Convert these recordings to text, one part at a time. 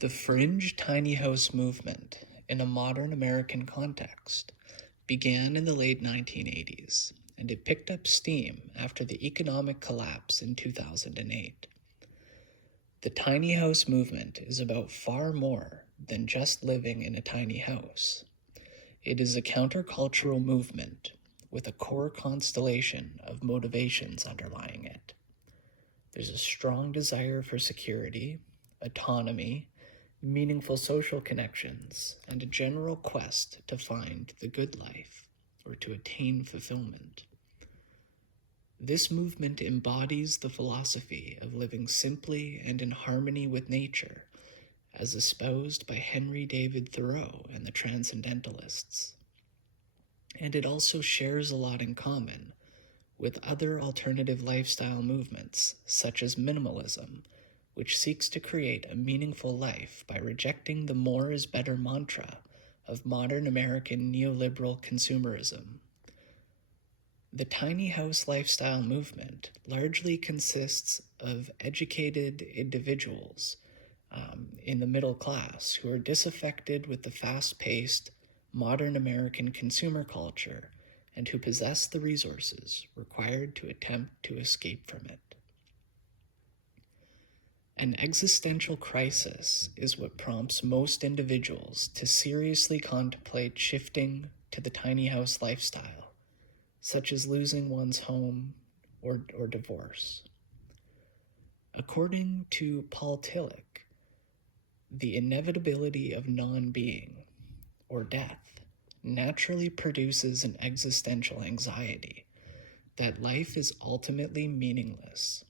The fringe tiny house movement, in a modern American context, began in the late 1980s, and it picked up steam after the economic collapse in 2008. The tiny house movement is about far more than just living in a tiny house. It is a countercultural movement with a core constellation of motivations underlying it. There's a strong desire for security, autonomy, meaningful social connections, and a general quest to find the good life or to attain fulfillment. This movement embodies the philosophy of living simply and in harmony with nature, as espoused by Henry David Thoreau and the Transcendentalists. And it also shares a lot in common with other alternative lifestyle movements, such as minimalism, which seeks to create a meaningful life by rejecting the more is better mantra of modern American neoliberal consumerism. The tiny house lifestyle movement largely consists of educated individuals in the middle class who are disaffected with the fast-paced modern American consumer culture and who possess the resources required to attempt to escape from it. An existential crisis is what prompts most individuals to seriously contemplate shifting to the tiny house lifestyle, such as losing one's home or divorce. According to Paul Tillich, the inevitability of non-being, or death, naturally produces an existential anxiety that life is ultimately meaningless.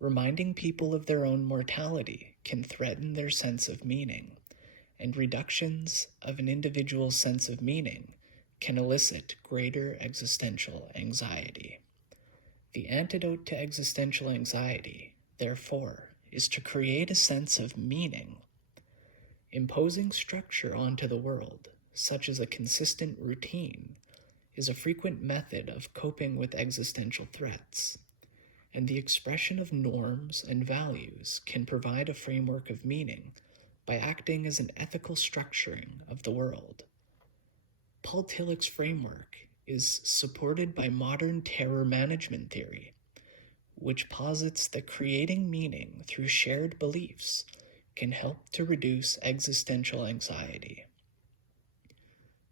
Reminding people of their own mortality can threaten their sense of meaning, and reductions of an individual's sense of meaning can elicit greater existential anxiety. The antidote to existential anxiety, therefore, is to create a sense of meaning. Imposing structure onto the world, such as a consistent routine, is a frequent method of coping with existential threats. And the expression of norms and values can provide a framework of meaning by acting as an ethical structuring of the world. Paul Tillich's framework is supported by modern terror management theory, which posits that creating meaning through shared beliefs can help to reduce existential anxiety.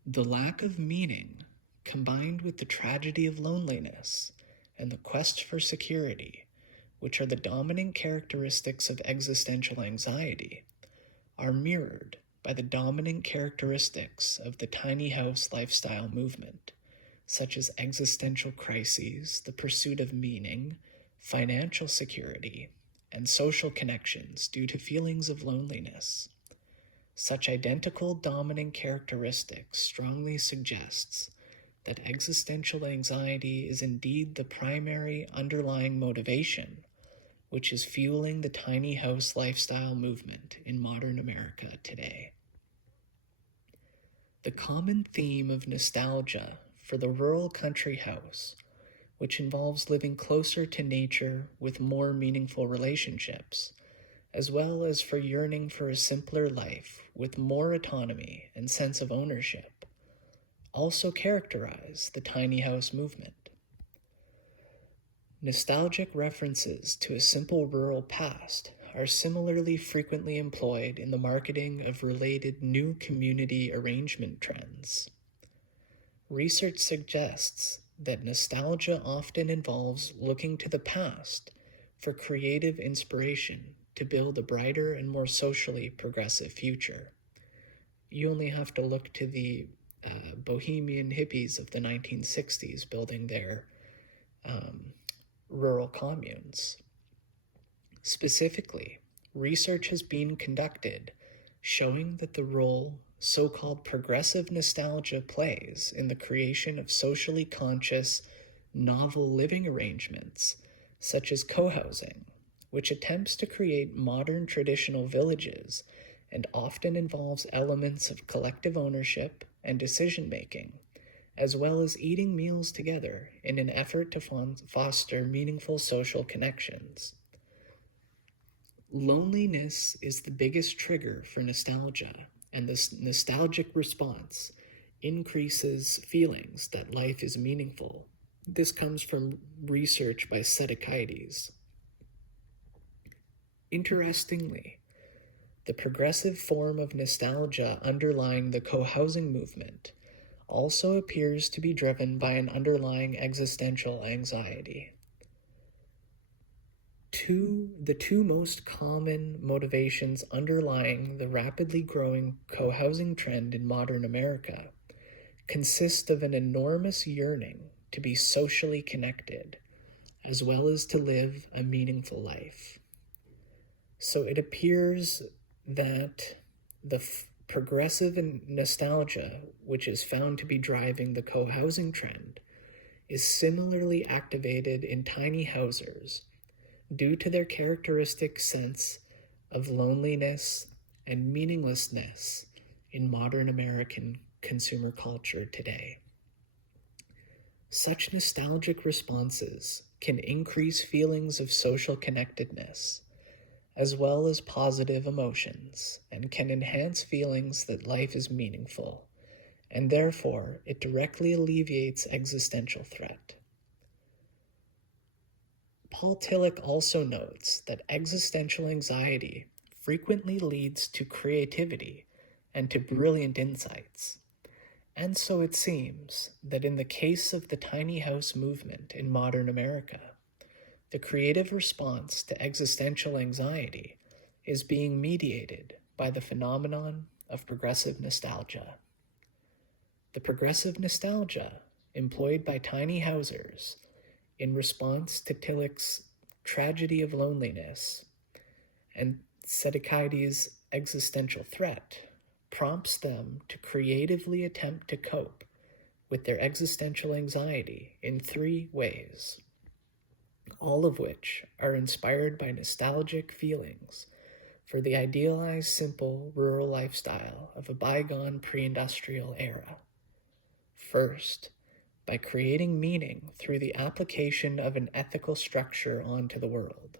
The lack of meaning, combined with the tragedy of loneliness, and the quest for security, which are the dominant characteristics of existential anxiety, are mirrored by the dominant characteristics of the tiny house lifestyle movement, such as existential crises, the pursuit of meaning, financial security, and social connections due to feelings of loneliness. Such identical dominant characteristics strongly suggests that existential anxiety is indeed the primary underlying motivation, which is fueling the tiny house lifestyle movement in modern America today. The common theme of nostalgia for the rural country house, which involves living closer to nature with more meaningful relationships, as well as for yearning for a simpler life with more autonomy and sense of ownership, also characterize the tiny house movement. Nostalgic references to a simple rural past are similarly frequently employed in the marketing of related new community arrangement trends. Research suggests that nostalgia often involves looking to the past for creative inspiration to build a brighter and more socially progressive future. You only have to look to the bohemian hippies of the 1960s building their rural communes. Specifically, research has been conducted showing that the role so-called progressive nostalgia plays in the creation of socially conscious, novel living arrangements, such as co-housing, which attempts to create modern traditional villages and often involves elements of collective ownership and decision-making, as well as eating meals together in an effort to foster meaningful social connections. Loneliness is the biggest trigger for nostalgia, and this nostalgic response increases feelings that life is meaningful. This comes from research by Sedekaides. Interestingly, the progressive form of nostalgia underlying the co-housing movement also appears to be driven by an underlying existential anxiety. The two most common motivations underlying the rapidly growing co-housing trend in modern America consist of an enormous yearning to be socially connected, as well as to live a meaningful life. So it appears that the progressive nostalgia, which is found to be driving the co-housing trend, is similarly activated in tiny housers due to their characteristic sense of loneliness and meaninglessness in modern American consumer culture today. Such nostalgic responses can increase feelings of social connectedness, as well as positive emotions, and can enhance feelings that life is meaningful, and therefore it directly alleviates existential threat. Paul Tillich also notes that existential anxiety frequently leads to creativity and to brilliant insights. And so it seems that in the case of the tiny house movement in modern America, the creative response to existential anxiety is being mediated by the phenomenon of progressive nostalgia. The progressive nostalgia employed by tiny housers in response to Tillich's tragedy of loneliness and Sedekaides' existential threat prompts them to creatively attempt to cope with their existential anxiety in 3 ways, all of which are inspired by nostalgic feelings for the idealized, simple, rural lifestyle of a bygone pre-industrial era. First, by creating meaning through the application of an ethical structure onto the world,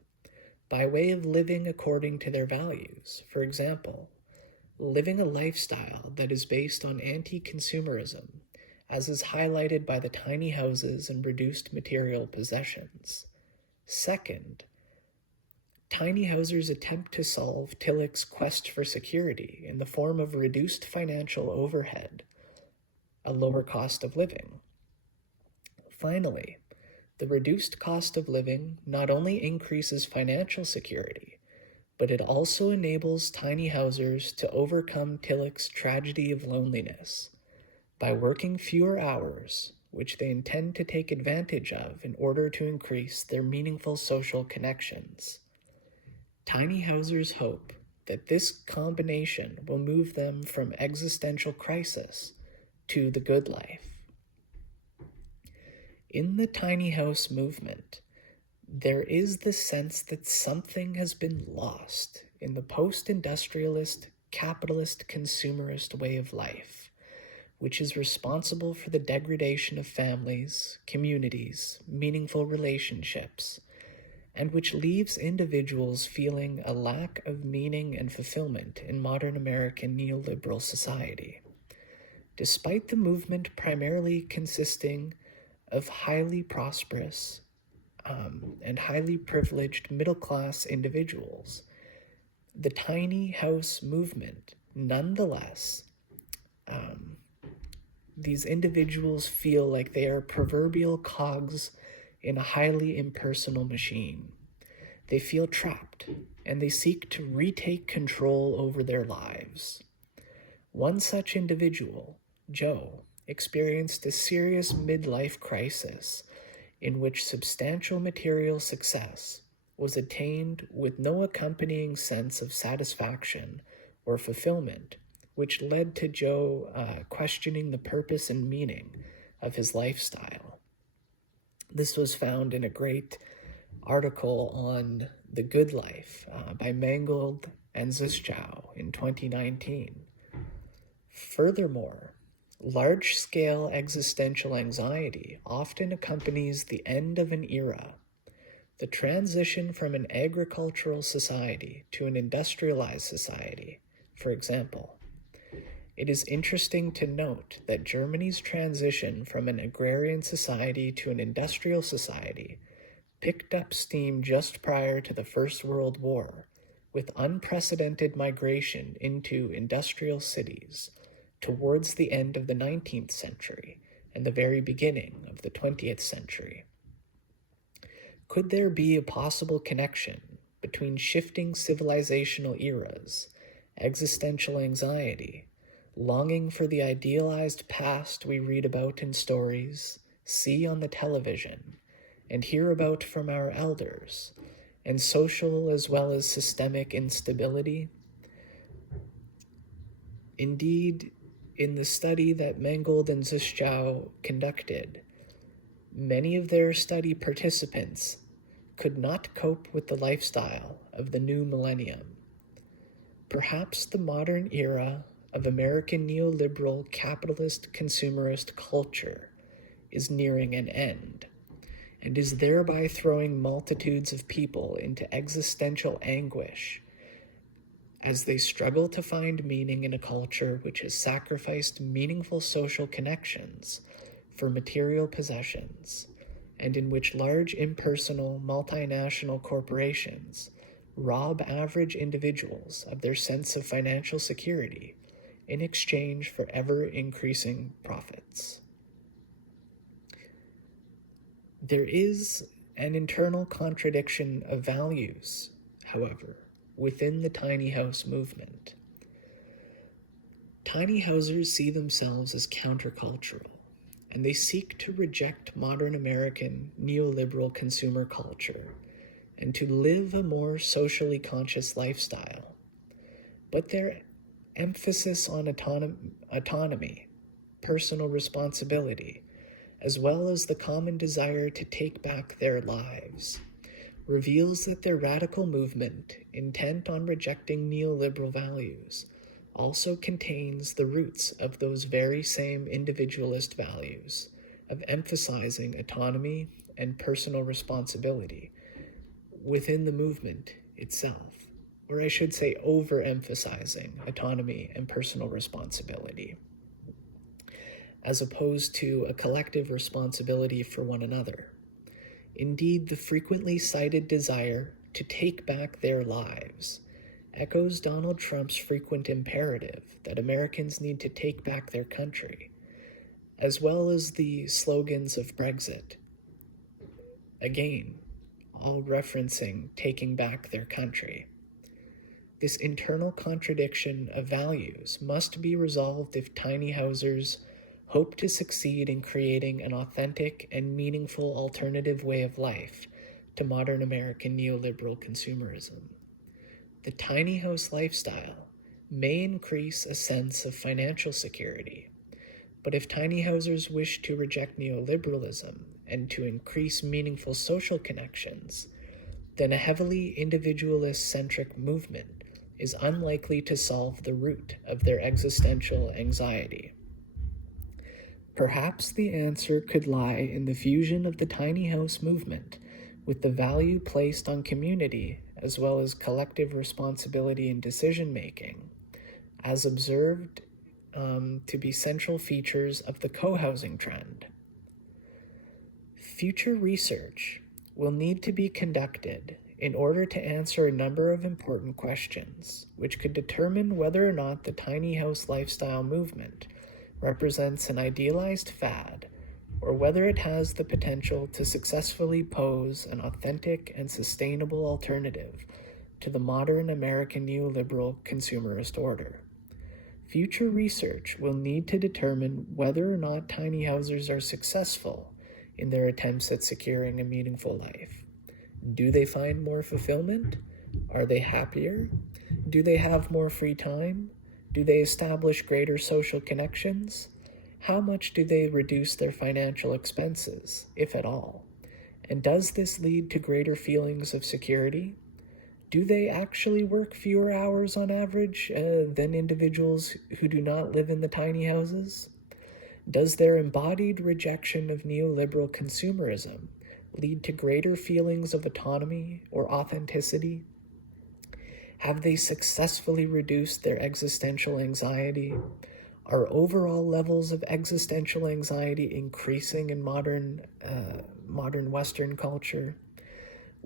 by way of living according to their values. For example, living a lifestyle that is based on anti-consumerism, as is highlighted by the tiny houses and reduced material possessions. Second, tiny housers attempt to solve Tillich's quest for security in the form of reduced financial overhead, a lower cost of living. Finally, the reduced cost of living not only increases financial security, but it also enables tiny housers to overcome Tillich's tragedy of loneliness by working fewer hours, which they intend to take advantage of in order to increase their meaningful social connections. Tiny housers hope that this combination will move them from existential crisis to the good life. In the tiny house movement, there is the sense that something has been lost in the post-industrialist, capitalist, consumerist way of life, which is responsible for the degradation of families, communities, meaningful relationships, and which leaves individuals feeling a lack of meaning and fulfillment in modern American neoliberal society. Despite the movement primarily consisting of highly prosperous and highly privileged middle-class individuals, the tiny house movement, nonetheless, these individuals feel like they are proverbial cogs in a highly impersonal machine. They feel trapped, and they seek to retake control over their lives. One such individual, Joe, experienced a serious midlife crisis in which substantial material success was attained with no accompanying sense of satisfaction or fulfillment, which led to Joe questioning the purpose and meaning of his lifestyle. This was found in a great article on The Good Life by Mangold and Zischau in 2019. Furthermore, large-scale existential anxiety often accompanies the end of an era The transition from an agricultural society to an industrialized society, for example. It is interesting to note that Germany's transition from an agrarian society to an industrial society picked up steam just prior to the First World War, with unprecedented migration into industrial cities towards the end of the 19th century and the very beginning of the 20th century. Could there be a possible connection between shifting civilizational eras, existential anxiety, longing for the idealized past we read about in stories, see on the television, and hear about from our elders, and social as well as systemic instability? Indeed, in the study that Mangold and Zischau conducted, many of their study participants could not cope with the lifestyle of the new millennium. Perhaps the modern era of American neoliberal capitalist consumerist culture is nearing an end, and is thereby throwing multitudes of people into existential anguish as they struggle to find meaning in a culture which has sacrificed meaningful social connections for material possessions, and in which large impersonal multinational corporations rob average individuals of their sense of financial security in exchange for ever-increasing profits. There is an internal contradiction of values, however, within the tiny house movement. Tiny housers see themselves as countercultural, and they seek to reject modern American neoliberal consumer culture and to live a more socially conscious lifestyle. But their emphasis on autonomy, personal responsibility, as well as the common desire to take back their lives, reveals that their radical movement, intent on rejecting neoliberal values, also contains the roots of those very same individualist values of emphasizing autonomy and personal responsibility within the movement itself, or I should say overemphasizing autonomy and personal responsibility, as opposed to a collective responsibility for one another. Indeed, the frequently cited desire to take back their lives echoes Donald Trump's frequent imperative that Americans need to take back their country, as well as the slogans of Brexit. Again, all referencing taking back their country. This internal contradiction of values must be resolved if tiny housers hope to succeed in creating an authentic and meaningful alternative way of life to modern American neoliberal consumerism. The tiny house lifestyle may increase a sense of financial security, but if tiny housers wish to reject neoliberalism and to increase meaningful social connections, then a heavily individualist-centric movement is unlikely to solve the root of their existential anxiety. Perhaps the answer could lie in the fusion of the tiny house movement with the value placed on community as well as collective responsibility in decision-making, as observed to be central features of the co-housing trend. Future research will need to be conducted in order to answer a number of important questions, which could determine whether or not the tiny house lifestyle movement represents an idealized fad, or whether it has the potential to successfully pose an authentic and sustainable alternative to the modern American neoliberal consumerist order. Future research will need to determine whether or not tiny housers are successful in their attempts at securing a meaningful life. Do they find more fulfillment? Are they happier? Do they have more free time? Do they establish greater social connections? How much do they reduce their financial expenses, if at all? And does this lead to greater feelings of security? Do they actually work fewer hours on average than individuals who do not live in the tiny houses? Does their embodied rejection of neoliberal consumerism lead to greater feelings of autonomy or authenticity? Have they successfully reduced their existential anxiety? Are overall levels of existential anxiety increasing in modern Western culture?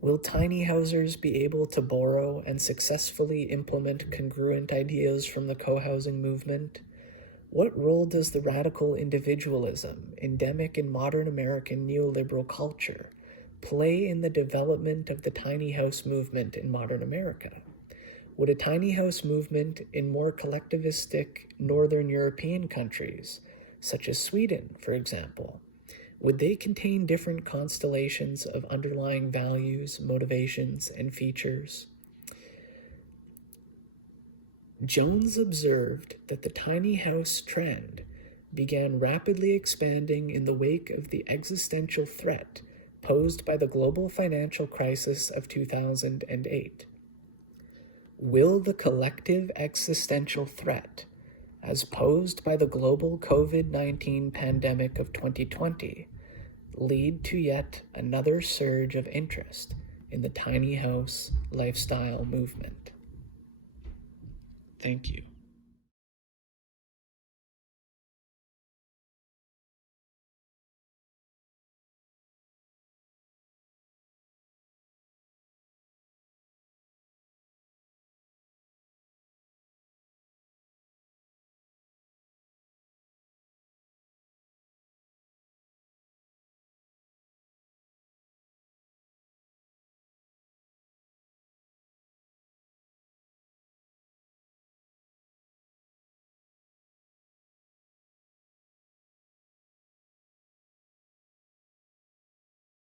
Will tiny housers be able to borrow and successfully implement congruent ideas from the co-housing movement? What role does the radical individualism endemic in modern American neoliberal culture play in the development of the tiny house movement in modern America? Would a tiny house movement in more collectivistic Northern European countries, such as Sweden, for example, would they contain different constellations of underlying values, motivations, and features? Jones observed that the tiny house trend began rapidly expanding in the wake of the existential threat posed by the global financial crisis of 2008. Will the collective existential threat, as posed by the global COVID-19 pandemic of 2020, lead to yet another surge of interest in the tiny house lifestyle movement? Thank you.